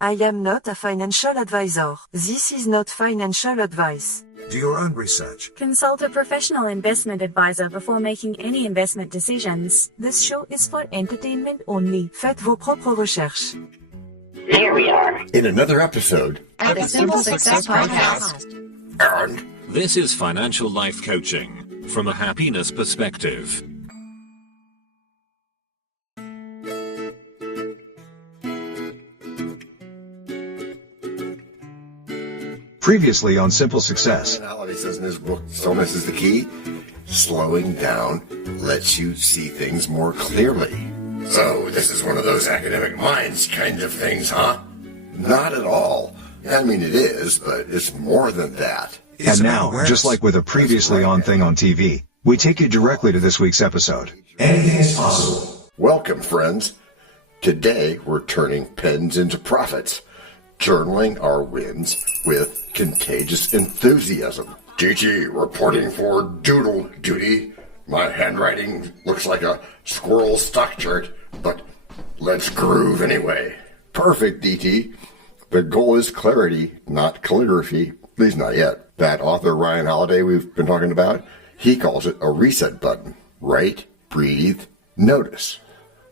I am not a financial advisor. This is not financial advice. Do your own research. Consult a professional investment advisor before making any investment decisions. This show is for entertainment only. Faites vos propres recherches. Here we are in another episode of the Simple Success Podcast. And this is financial life coaching from a happiness perspective. Previously on Simple Success. He says in his book, Stillness is the Key. Slowing down lets you see things more clearly. So this is one of those academic minds kind of things, huh? Not at all. I mean, it is, but it's more than that. And now, just like with a previously on thing on TV, we take you directly to this week's episode. Anything is possible. Welcome, friends. Today, we're turning pens into profits. Journaling our wins with contagious enthusiasm. GG reporting for doodle duty. My handwriting looks like a squirrel's stock chart, but let's groove anyway. Perfect, DT. The goal is clarity, not calligraphy, at least not yet. That author Ryan Holiday we've been talking about, he calls it a reset button. Write, breathe, notice.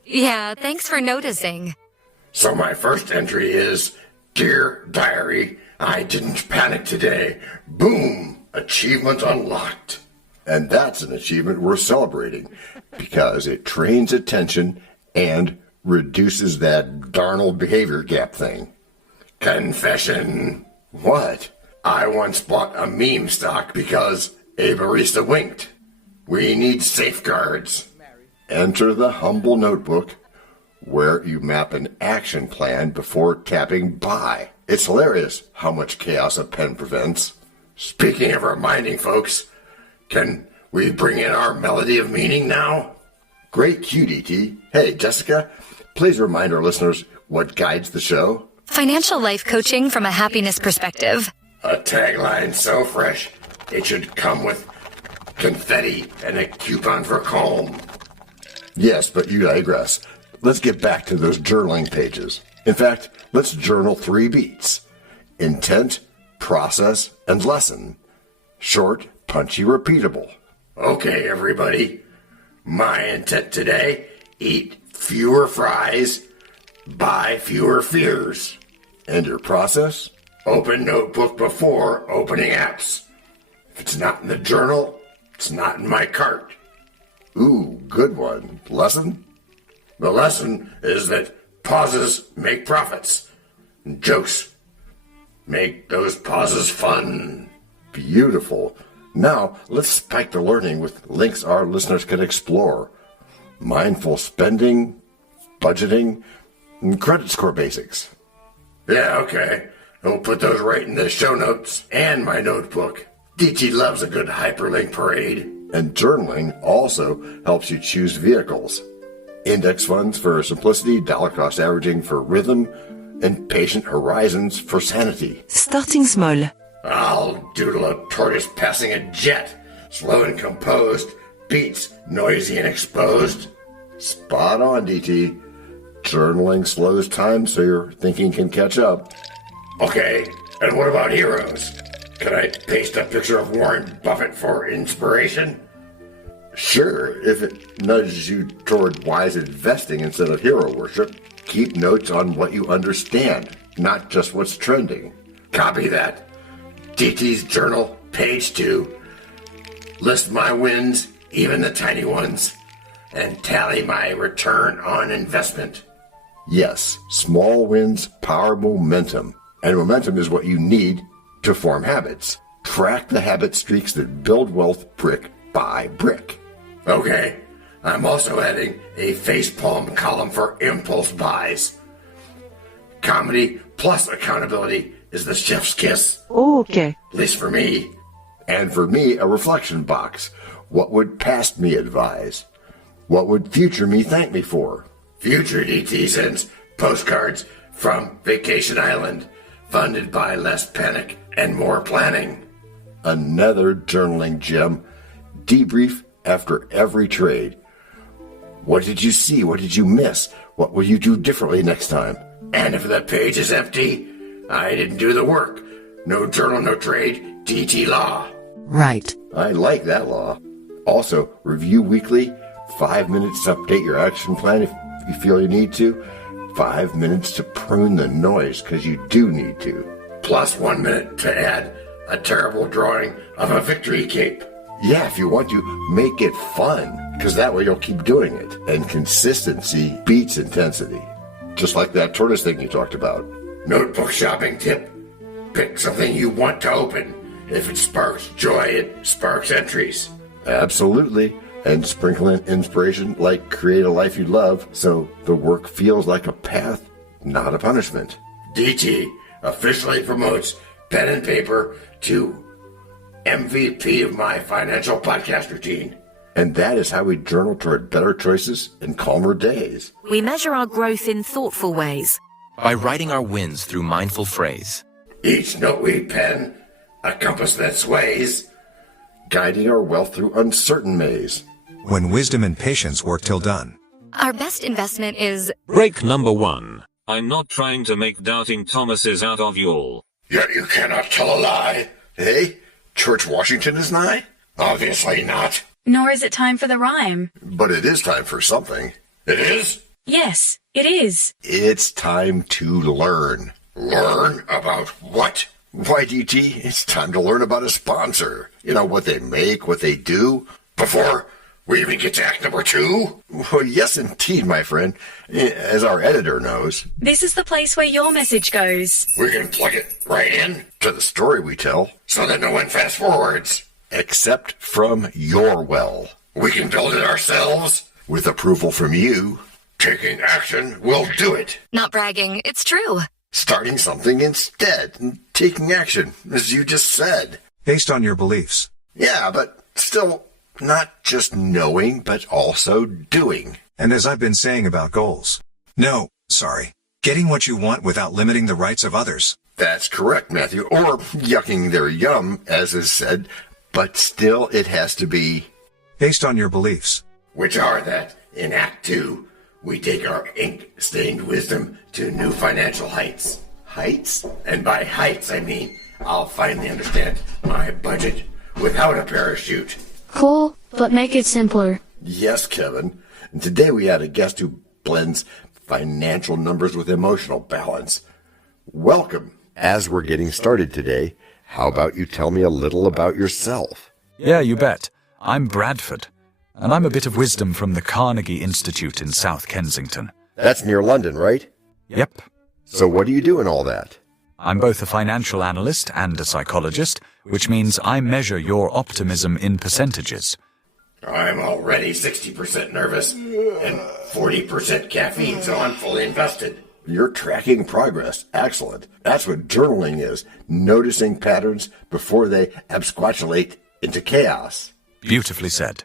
Yeah, thanks for noticing. So my first entry is, Dear Diary, I didn't panic today. Boom! Achievement unlocked. And that's an achievement worth celebrating because it trains attention and reduces that darnal behavior gap thing. Confession. What? I once bought a meme stock because a barista winked. We need safeguards. Enter the humble notebook where you map an action plan before tapping buy. It's hilarious how much chaos a pen prevents. Speaking of reminding folks, can we bring in our melody of meaning now? Great cue, DT. Hey, Jessica, please remind our listeners what guides the show. Financial life coaching from a happiness perspective. A tagline so fresh, it should come with confetti and a coupon for calm. Yes, but you digress. Let's get back to those journaling pages. In fact, let's journal 3 beats. Intent, process, and lesson. Short, punchy, repeatable. Okay, everybody. My intent today, eat fewer fries, buy fewer fears. And your process? Open notebook before opening apps. If it's not in the journal, it's not in my cart. Ooh, good one. Lesson? The lesson is that pauses make profits. And jokes make those pauses fun. Beautiful. Now, let's spike the learning with links our listeners can explore. Mindful spending, budgeting, and credit score basics. Yeah, okay. We'll put those right in the show notes and my notebook. DT loves a good hyperlink parade. And journaling also helps you choose vehicles. Index funds for simplicity, dollar cost averaging for rhythm, and patient horizons for sanity. Starting small. I'll doodle a tortoise passing a jet. Slow and composed. Beats noisy and exposed. Spot on, DT. Journaling slows time so your thinking can catch up. Okay, and what about heroes? Can I paste a picture of Warren Buffett for inspiration? Sure, if it nudges you toward wise investing instead of hero worship. Keep notes on what you understand, not just what's trending. Copy that. DT's journal, page 2. List my wins, even the tiny ones, and tally my return on investment. Yes, small wins power momentum, and momentum is what you need to form habits. Track the habit streaks that build wealth brick by brick. Okay, I'm also adding a facepalm column for impulse buys. Comedy plus accountability is the chef's kiss. Oh, okay. At least for me. And for me, a reflection box. What would past me advise? What would future me thank me for? Future DT sends postcards from Vacation Island, funded by less panic and more planning. Another journaling gem. Debrief after every trade. What did you see? What did you miss? What will you do differently next time? And if the page is empty, I didn't do the work. No journal, no trade, DT law. Right. I like that law. Also, review weekly, 5 minutes to update your action plan if you feel you need to, 5 minutes to prune the noise because you do need to, plus 1 minute to add a terrible drawing of a victory cape. Yeah, if you want to, make it fun, because that way you'll keep doing it. And consistency beats intensity. Just like that tortoise thing you talked about. Notebook shopping tip. Pick something you want to open. If it sparks joy, it sparks entries. Absolutely. And sprinkle in inspiration like create a life you love so the work feels like a path, not a punishment. DT officially promotes pen and paper to MVP of my financial podcast routine. And that is how we journal toward better choices and calmer days. We measure our growth in thoughtful ways. By writing our wins through mindful phrase. Each note we pen, a compass that sways, guiding our wealth through uncertain maze. When wisdom and patience work till done. Our best investment is Break number 1. I'm not trying to make doubting Thomases out of you all. Yet you cannot tell a lie. Hey, George Washington is nigh? Obviously not. Nor is it time for the rhyme. But it is time for something. It is? Yes, it is. It's time to learn. Learn about what? Why, DT, it's time to learn about a sponsor. You know, what they make, what they do. Before we even get to act number 2? Well, yes, indeed, my friend. As our editor knows. This is the place where your message goes. We can plug it right in to the story we tell so that no one fast forwards. Except from your well. We can build it ourselves with approval from you. Taking action will do it. not bragging. It's true. Starting something instead and taking action, as you just said. Based on your beliefs. Yeah, but still not just knowing, but also doing. And as I've been saying about goals. No, sorry. Getting what you want without limiting the rights of others. That's correct, Matthew. Or yucking their yum, as is said. But still, it has to be... Based on your beliefs. Which are that, in Act 2, we take our ink-stained wisdom to new financial heights. Heights? And by heights, I mean I'll finally understand my budget without a parachute. Cool, but make it simpler. Yes, Kevin. And today we had a guest who blends financial numbers with emotional balance. Welcome. As we're getting started today, how about you tell me a little about yourself? Yeah, you bet. I'm Bradford, and I'm a bit of wisdom from the Carnegie Institute in South Kensington. That's near London, right? Yep. So what do you do in all that? I'm both a financial analyst and a psychologist, which means I measure your optimism in percentages. I'm already 60% nervous and 40% caffeine, so I'm fully invested. You're tracking progress. Excellent. That's what journaling is. Noticing patterns before they absquatulate into chaos. Beautifully said.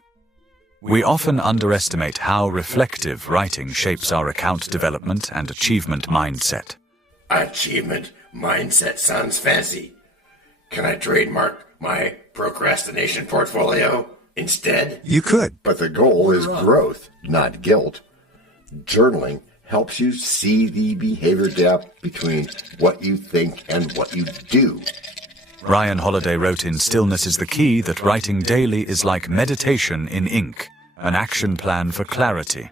We often underestimate how reflective writing shapes our account development and achievement mindset. Achievement mindset sounds fancy. Can I trademark my procrastination portfolio instead? You could. But the goal is growth, not guilt. Journaling helps you see the behavior gap between what you think and what you do. Ryan Holiday wrote in Stillness is the Key that writing daily is like meditation in ink, an action plan for clarity.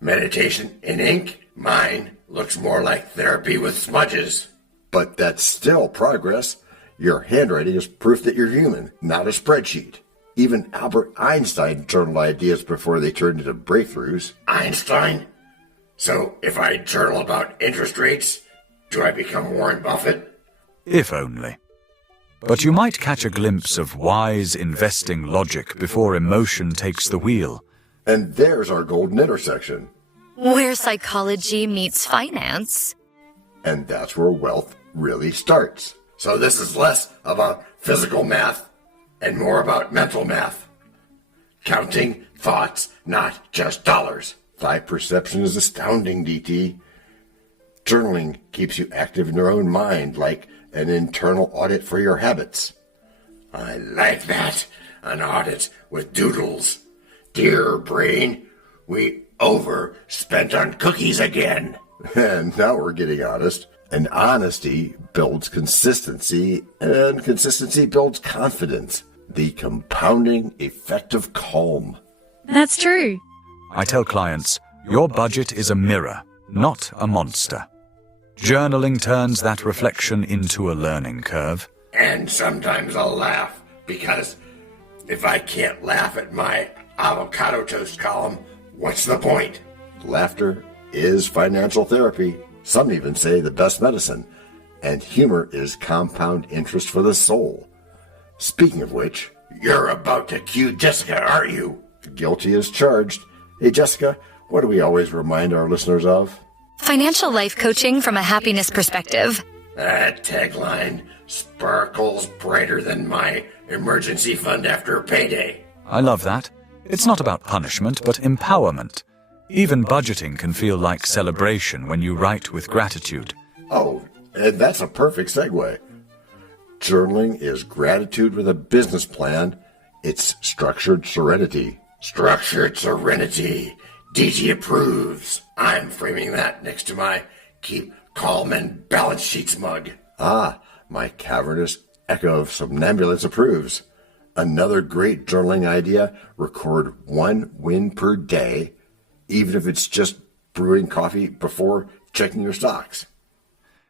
Meditation in ink? Mine looks more like therapy with smudges. But that's still progress. Your handwriting is proof that you're human, not a spreadsheet. Even Albert Einstein journaled ideas before they turned into breakthroughs. Einstein? So if I journal about interest rates, do I become Warren Buffett? If only. But you might catch a glimpse of wise investing logic before emotion takes the wheel. And there's our golden intersection. Where psychology meets finance. And that's where wealth really starts. So this is less about physical math and more about mental math. Counting thoughts, not just dollars. Thy perception is astounding, DT. Journaling keeps you active in your own mind, like an internal audit for your habits. I like that. An audit with doodles. Dear brain, we overspent on cookies again. And now we're getting honest. And honesty builds consistency, and consistency builds confidence. The compounding effect of calm. That's true. I tell clients, your budget is a mirror, not a monster. Journaling turns that reflection into a learning curve. And sometimes I'll laugh, because if I can't laugh at my avocado toast column, what's the point? Laughter is financial therapy. Some even say the best medicine. And humor is compound interest for the soul. Speaking of which, you're about to cue Jessica, aren't you? Guilty as charged. Hey, Jessica, what do we always remind our listeners of? Financial life coaching from a happiness perspective. That tagline sparkles brighter than my emergency fund after payday. I love that. It's not about punishment, but empowerment. Even budgeting can feel like celebration when you write with gratitude. Oh, and that's a perfect segue. Journaling is gratitude with a business plan. It's structured serenity. Structured serenity. DG approves. I'm framing that next to my keep calm and balance sheets mug. Ah, my cavernous echo of somnambulance approves. Another great journaling idea, record 1 win per day, even if it's just brewing coffee before checking your stocks.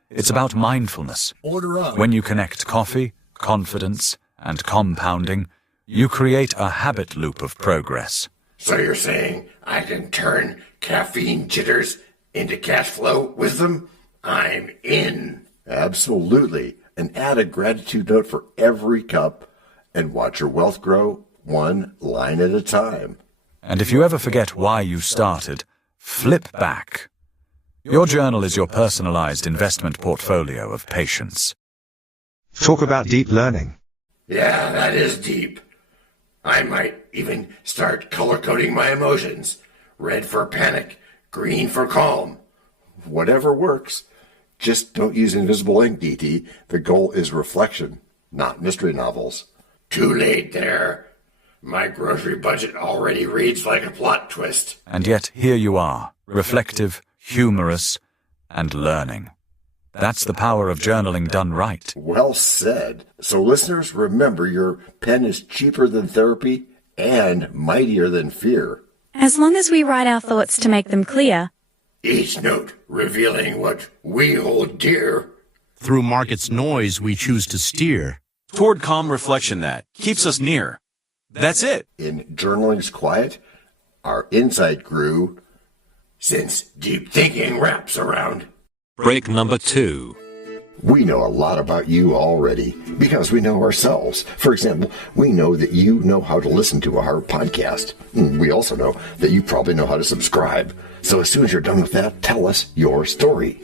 It's about mindfulness. Order up. When you connect coffee, confidence, and compounding, you create a habit loop of progress. So you're saying I can turn caffeine jitters into cash flow wisdom? I'm in. Absolutely. And add a gratitude note for every cup and watch your wealth grow one line at a time. And if you ever forget why you started, flip back. Your journal is your personalized investment portfolio of patience. Talk about deep learning. Yeah, that is deep. I might even start color-coding my emotions. Red for panic, green for calm. Whatever works. Just don't use invisible ink, DT. The goal is reflection, not mystery novels. Too late there. My grocery budget already reads like a plot twist. And yet here you are, reflective, humorous, and learning. That's the power of journaling done right. Well said. So listeners, remember your pen is cheaper than therapy and mightier than fear. As long as we write our thoughts to make them clear. Each note revealing what we hold dear. Through market's noise, we choose to steer toward calm reflection that keeps us near. That's it. In journaling's quiet, our insight grew since deep thinking wraps around. Break number 2. We know a lot about you already because we know ourselves. For example, we know that you know how to listen to our podcast. We also know that you probably know how to subscribe. So as soon as you're done with that, tell us your story.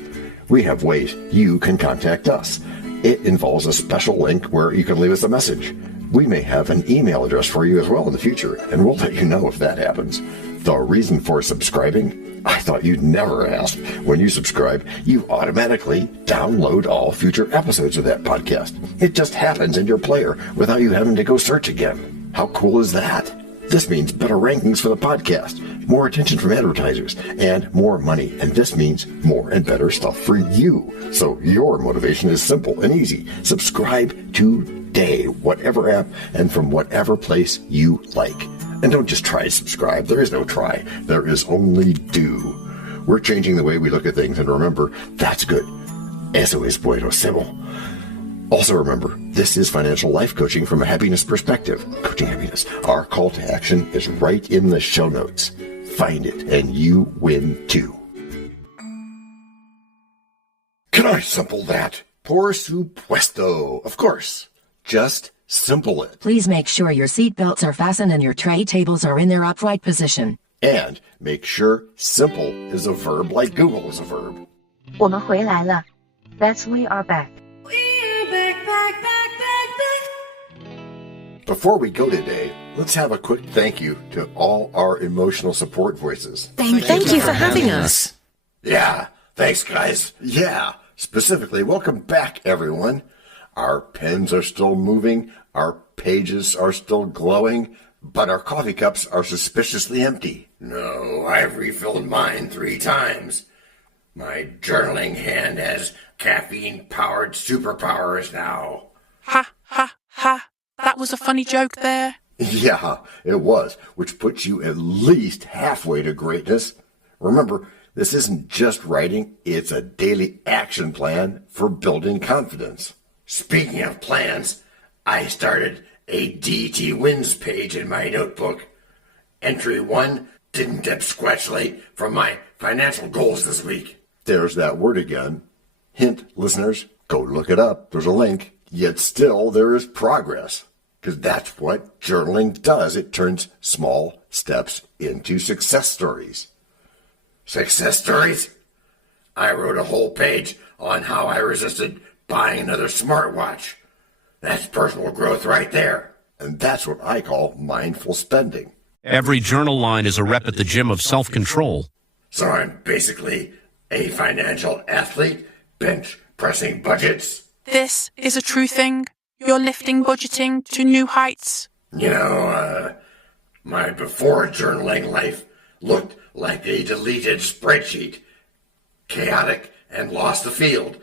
We have ways you can contact us. It involves a special link where you can leave us a message. We may have an email address for you as well in the future, and we'll let you know if that happens. The reason for subscribing? I thought you'd never ask. When you subscribe, you automatically download all future episodes of that podcast. It just happens in your player without you having to go search again. How cool is that? This means better rankings for the podcast, more attention from advertisers, and more money. And this means more and better stuff for you. So your motivation is simple and easy. Subscribe today, whatever app and from whatever place you like. And don't just try to subscribe. There is no try. There is only do. We're changing the way we look at things. And remember, that's good. Eso es buenísimo. Also remember, this is financial life coaching from a happiness perspective. Coaching happiness. Our call to action is right in the show notes. Find it and you win too. Can I simple that? Por supuesto. Of course. Just simple it. Please make sure your seat belts are fastened and your tray tables are in their upright position. And make sure simple is a verb like Google is a verb. 我们回来了. That's we are back. Before we go today, let's have a quick thank you to all our emotional support voices. Thank you for having us. Yeah, thanks guys. Yeah, specifically, welcome back everyone. Our pens are still moving, our pages are still glowing, but our coffee cups are suspiciously empty. No, I've refilled mine 3 times. My journaling hand has caffeine-powered superpowers now. Ha, ha, ha. That was a funny joke there. Yeah, it was, which puts you at least halfway to greatness. Remember, this isn't just writing, it's a daily action plan for building confidence. Speaking of plans, I started a DT Wins page in my notebook. Entry 1 didn't dip squatchly from my financial goals this week. There's that word again. Hint, listeners, go look it up. There's a link. Yet still there is progress. Because that's what journaling does. It turns small steps into success stories. Success stories? I wrote a whole page on how I resisted buying another smartwatch. That's personal growth right there. And that's what I call mindful spending. Every journal line is a rep at the gym of self-control. So I'm basically a financial athlete, bench pressing budgets. This is a true thing. You're lifting budgeting to new heights. You know, my before journaling life looked like a deleted spreadsheet, chaotic and lost the field.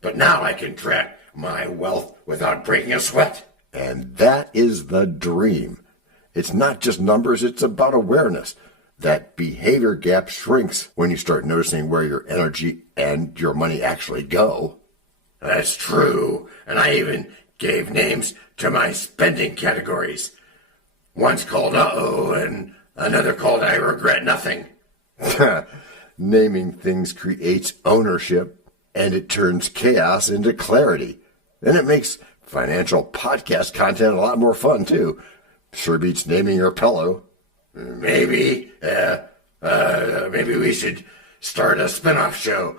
But now I can track my wealth without breaking a sweat. And that is the dream. It's not just numbers, it's about awareness. That behavior gap shrinks when you start noticing where your energy and your money actually go. That's true. And I even gave names to my spending categories. One's called Uh-oh and another called I Regret Nothing. Naming things creates ownership and it turns chaos into clarity. And it makes financial podcast content a lot more fun too. Sure beats naming your pillow. Maybe we should start a spin-off show.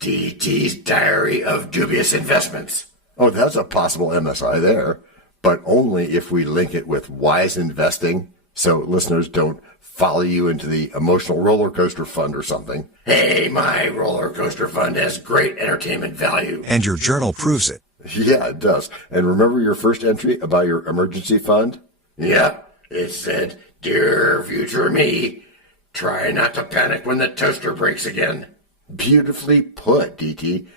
DT's Diary of Dubious Investments. Oh, that's a possible MSI there. But only if we link it with wise investing, so listeners don't follow you into the emotional roller coaster fund or something. Hey, my roller coaster fund has great entertainment value. And your journal proves it. Yeah, it does. And remember your first entry about your emergency fund? Yep. It said, "Dear future me, try not to panic when the toaster breaks again." Beautifully put, DT.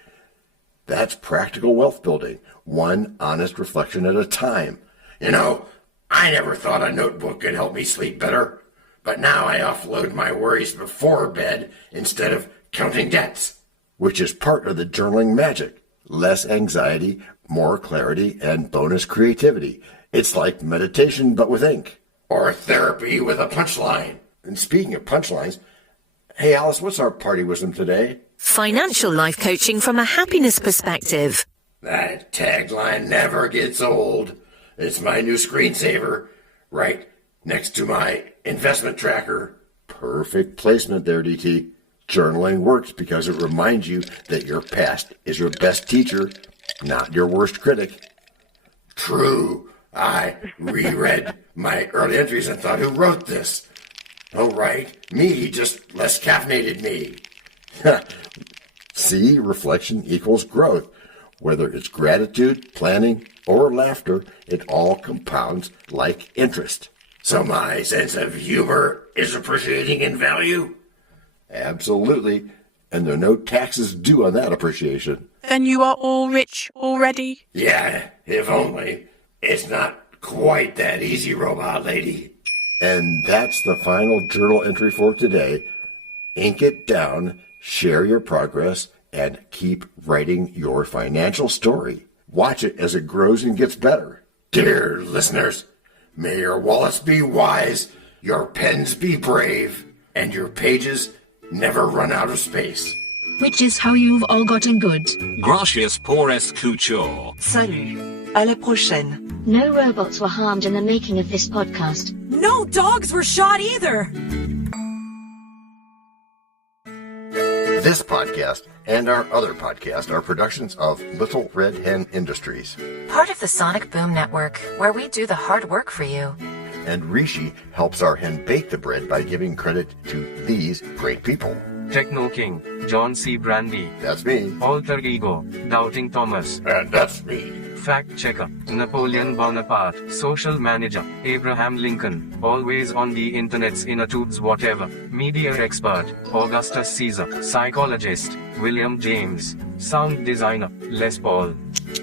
That's practical wealth building, one honest reflection at a time. You know, I never thought a notebook could help me sleep better, but now I offload my worries before bed instead of counting debts, which is part of the journaling magic. Less anxiety, more clarity, and bonus creativity. It's like meditation, but with ink. Or therapy with a punchline. And speaking of punchlines, hey Alice, what's our party wisdom today? Financial life coaching from a happiness perspective. That tagline never gets old. It's my new screensaver, right next to my investment tracker. Perfect placement there, DT. Journaling works because it reminds you that your past is your best teacher, not your worst critic. True. I reread my early entries and thought, who wrote this? Oh, right. Me, just less caffeinated me. See, reflection equals growth. Whether it's gratitude, planning, or laughter, it all compounds like interest. So my sense of humor is appreciating in value? Absolutely. And there are no taxes due on that appreciation. Then you are all rich already? Yeah, if only. It's not quite that easy, robot lady. And that's the final journal entry for today. Ink it down, share your progress, and keep writing your financial story. Watch it as it grows and gets better. Dear listeners, may your wallets be wise, your pens be brave, and your pages never run out of space. Which is how you've all gotten good. Gracias por escuchar. Salut. À la prochaine. No robots were harmed in the making of this podcast. No dogs were shot either. This podcast and our other podcast are productions of Little Red Hen Industries. Part of the Sonic Boom Network, where we do the hard work for you. And Rishi helps our hen bake the bread by giving credit to these great people. Techno King, John C. Brandy. That's me. Alter Ego, Doubting Thomas. And that's me. Fact Checker, Napoleon Bonaparte. Social Manager, Abraham Lincoln. Always on the internet's inner tubes whatever. Media Expert, Augustus Caesar. Psychologist, William James. Sound Designer, Les Paul.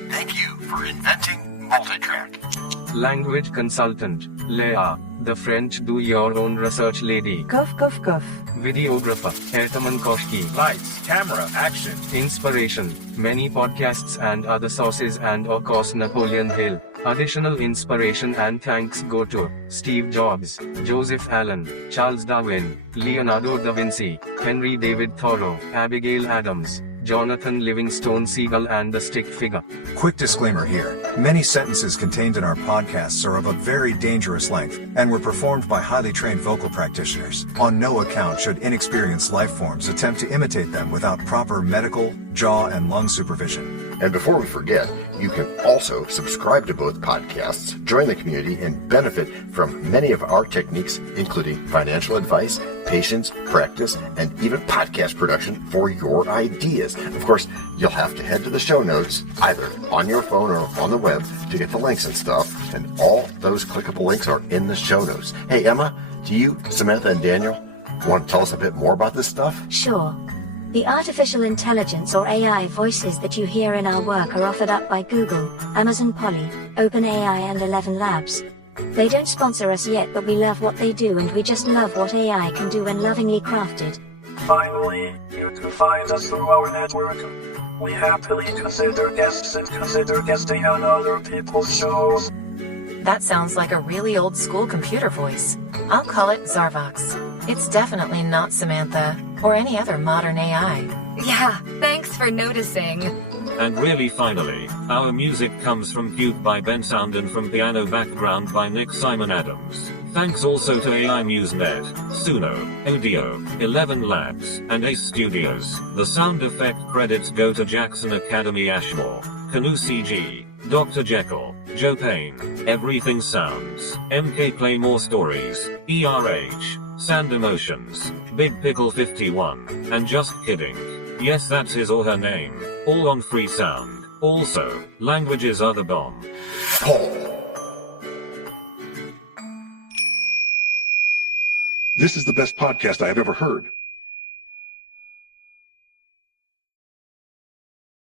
Thank you for inventing multitrack. Language Consultant, Leah, the French do-your-own research lady. Cough, cough, cough. Videographer, Ertaman Koshki. Lights, camera, action. Inspiration, many podcasts and other sources and of course Napoleon Hill. Additional inspiration and thanks go to Steve Jobs, Joseph Allen, Charles Darwin, Leonardo da Vinci, Henry David Thoreau, Abigail Adams, Jonathan Livingstone Seagull and the Stick Figure. Quick disclaimer here. Many sentences contained in our podcasts are of a very dangerous length and were performed by highly trained vocal practitioners. On no account should inexperienced life forms attempt to imitate them without proper medical, jaw, and lung supervision. And before we forget, you can also subscribe to both podcasts, join the community, and benefit from many of our techniques, including financial advice, patience, practice, and even podcast production for your ideas. Of course, you'll have to head to the show notes, either on your phone or on the web, to get the links and stuff, and all those clickable links are in the show notes. Hey, Emma, do you, Samantha, and Daniel want to tell us a bit more about this stuff? Sure. The artificial intelligence or AI voices that you hear in our work are offered up by Google, Amazon Polly, OpenAI and ElevenLabs. They don't sponsor us yet, but we love what they do and we just love what AI can do when lovingly crafted. Finally, you can find us through our network. We happily consider guests and consider guesting on other people's shows. That sounds like a really old school computer voice. I'll call it Zarvox. It's definitely not Samantha, or any other modern AI. Yeah, thanks for noticing. And really finally, our music comes from Cube by Ben Sound and from Piano Background by Nick Simon Adams. Thanks also to AI MuseNet, Suno, Audio, ElevenLabs, and Ace Studios. The sound effect credits go to Jackson Academy Ashmore, Canoe CG, Dr. Jekyll, Joe Payne, Everything Sounds, MK Play More Stories, ERH, Sand Emotions, Big Pickle 51, and Just Kidding. Yes, that's his or her name, all on free sound. Also, languages are the bomb. This is the best podcast I have ever heard.